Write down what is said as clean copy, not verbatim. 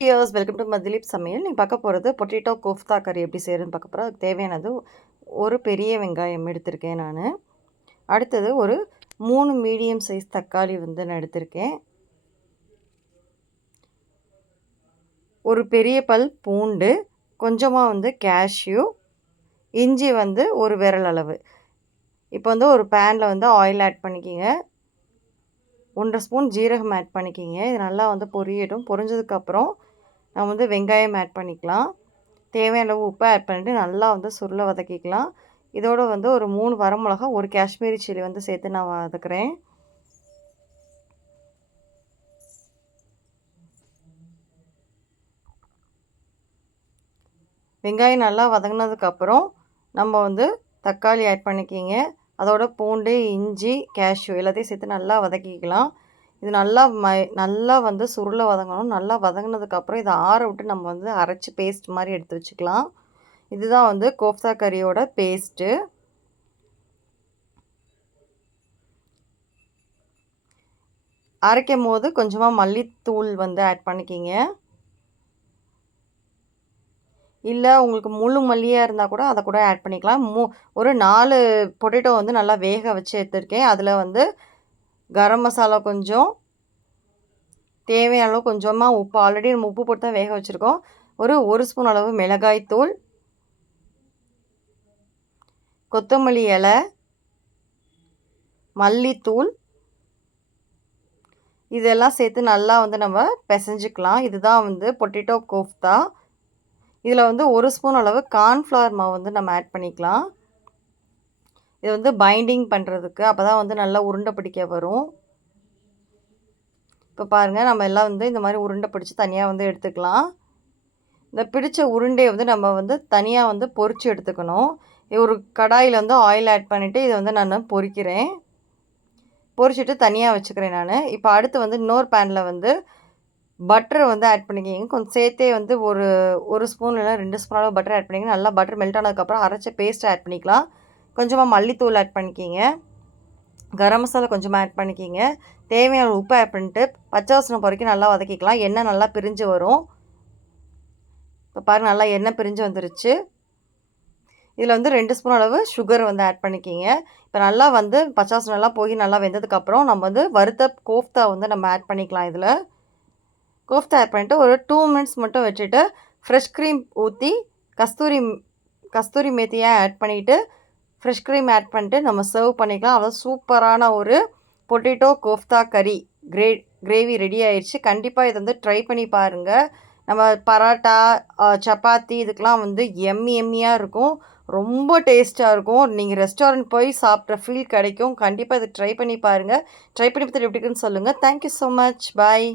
Viewers welcome to மதிலீப் சமையல். நீங்க பார்க்க போறது பொட்டேட்டோ கோஃப்தா கறி எப்படி செய்றதுன்னு பார்க்க போறோம். அதுக்கு தேவையானது ஒரு பெரிய வெங்காயம் எடுத்திருக்கேன் நானு. அடுத்தது ஒரு 3 மீடியம் சைஸ் தக்காளி நான் எடுத்திருக்கேன். ஒரு பெரிய பல் பூண்டு, கொஞ்சமா கேஷ்யூ, இஞ்சி ஒரு விரல் அளவு. இப்போ ஒரு பேன்ல ஆயில் ஆட் பண்ணிக்கிங்க. 1 1/2 ஸ்பூன் ஜீரகம் ஆட் பண்ணிக்கிங்க. இது நல்லா பொரியட்டும். பொரிஞ்சதுக்கப்புறம் நம்ம வெங்காயம் ஆட் பண்ணிக்கலாம். தேவையான அளவு உப்பு ஆட் பண்ணிட்டு நல்லா சுருள வதக்கிக்கலாம். இதோட ஒரு 3 வரமிளகா, ஒரு காஷ்மீரி சில்லி சேர்த்து நான் வதக்குறேன். வெங்காயம் நல்லா வதங்கினதுக்கப்புறம் நம்ம தக்காளி ஆட் பண்ணிக்கிங்க. அதோட பூண்டு, இஞ்சி, கேஷ்யூ எல்லாத்தையும் சேர்த்து நல்லா வதக்கிக்கலாம். இது நல்லா சுருள வதங்கணும். நல்லா வதங்கினதுக்கப்புறம் இதை ஆற விட்டு நம்ம அரைச்சி பேஸ்ட் மாதிரி எடுத்து வச்சுக்கலாம். இதுதான் கோஃப்தா கறியோட பேஸ்ட்டு. அரைக்கும் போது கொஞ்சமாக மல்லித்தூள் ஆட் பண்ணிக்கிங்க. இல்லை உங்களுக்கு முழு மல்லியாக இருந்தால் கூட அதை கூட ஆட் பண்ணிக்கலாம். ஒரு 4 பொட்டேட்டோ நல்லா வேக வச்சு எடுத்துருக்கேன். அதில் கரம் மசாலா கொஞ்சம், தேவையான அளவு கொஞ்சமாக உப்பு, ஆல்ரெடி நம்ம உப்பு போட்டு தான் வேக வச்சுருக்கோம். ஒரு ஸ்பூன் அளவு மிளகாய் தூள், கொத்தமல்லி இலை, மல்லித்தூள், இதெல்லாம் சேர்த்து நல்லா நம்ம பிசைஞ்சிக்கலாம். இதுதான் பொட்டேட்டோ கோஃப்தா. இதில் ஒரு ஸ்பூன் அளவு கார்ன்ஃப்ளவர் மாவு நம்ம ஆட் பண்ணிக்கலாம். இது பைண்டிங் பண்ணுறதுக்கு, அப்போ தான் நல்லா உருண்டை பிடிக்க வரும். இப்போ பாருங்கள், நம்ம எல்லாம் இந்த மாதிரி உருண்டை பிடிச்சி தனியாக எடுத்துக்கலாம். இந்த பிடிச்ச உருண்டையை நம்ம தனியாக பொரித்து எடுத்துக்கணும். ஒரு கடாயில் ஆயில் ஆட் பண்ணிவிட்டு இதை நான் பொரிக்கிறேன். பொரிச்சிட்டு தனியாக வச்சுக்கிறேன் நான். இப்போ அடுத்து இன்னொரு பேனில் பட்டர் ஆட் பண்ணிக்கிங்க. கொஞ்சம் சேர்த்தே ஒரு ஸ்பூன் இல்லை 2 ஸ்பூன் அளவு பட்டர் ஆட் பண்ணிங்க. நல்லா பட்டர் மெல்ட் ஆனதுக்கப்புறம் அரைச்ச பேஸ்ட்டை ஆட் பண்ணிக்கலாம். கொஞ்சமாக மல்லித்தூள் ஆட் பண்ணிக்கிங்க. கரம் மசாலா கொஞ்சமாக ஆட் பண்ணிக்கிங்க. தேவையான உப்பு ஆட் பண்ணிட்டு பச்சை வாசனை வரைக்கும் நல்லா வதக்கிக்கலாம். எண்ணெய் நல்லா பிரிஞ்சு வரும். இப்போ பாருங்கள், நல்லா எண்ணெய் பிரிஞ்சு வந்துருச்சு. இதில் 2 ஸ்பூன் அளவு சுகர் ஆட் பண்ணிக்கிங்க. இப்போ நல்லா பச்சை வாசனைலாம் போய் நல்லா வெந்ததுக்கப்புறம் நம்ம வறுத்த கோஃப்தா நம்ம ஆட் பண்ணிக்கலாம். இதில் கோஃப்தா ஆட் பண்ணிவிட்டு ஒரு 2 மினிட்ஸ் மட்டும் வச்சுட்டு ஃப்ரெஷ் க்ரீம் ஊற்றி கஸ்தூரி மேத்தியை ஆட் பண்ணிவிட்டு ஃப்ரெஷ் க்ரீம் ஆட் பண்ணிட்டு நம்ம சர்வ் பண்ணிக்கலாம். அவ்வளோ சூப்பரான ஒரு பொட்டேட்டோ கோஃப்தா கறி கிரேவி ரெடி ஆயிடுச்சு. கண்டிப்பாக இதை ட்ரை பண்ணி பாருங்கள். நம்ம பரோட்டா, சப்பாத்தி இதுக்கெலாம் எம்மியாக இருக்கும். ரொம்ப டேஸ்ட்டாக இருக்கும். நீங்கள் ரெஸ்டாரண்ட் போய் சாப்பிட்ற ஃபீல் கிடைக்கும். கண்டிப்பாக இதை ட்ரை பண்ணி பாருங்கள். ட்ரை பண்ணி பார்த்துட்டு எப்படி இருக்குன்னு சொல்லுங்கள். Thank you so much. பாய்.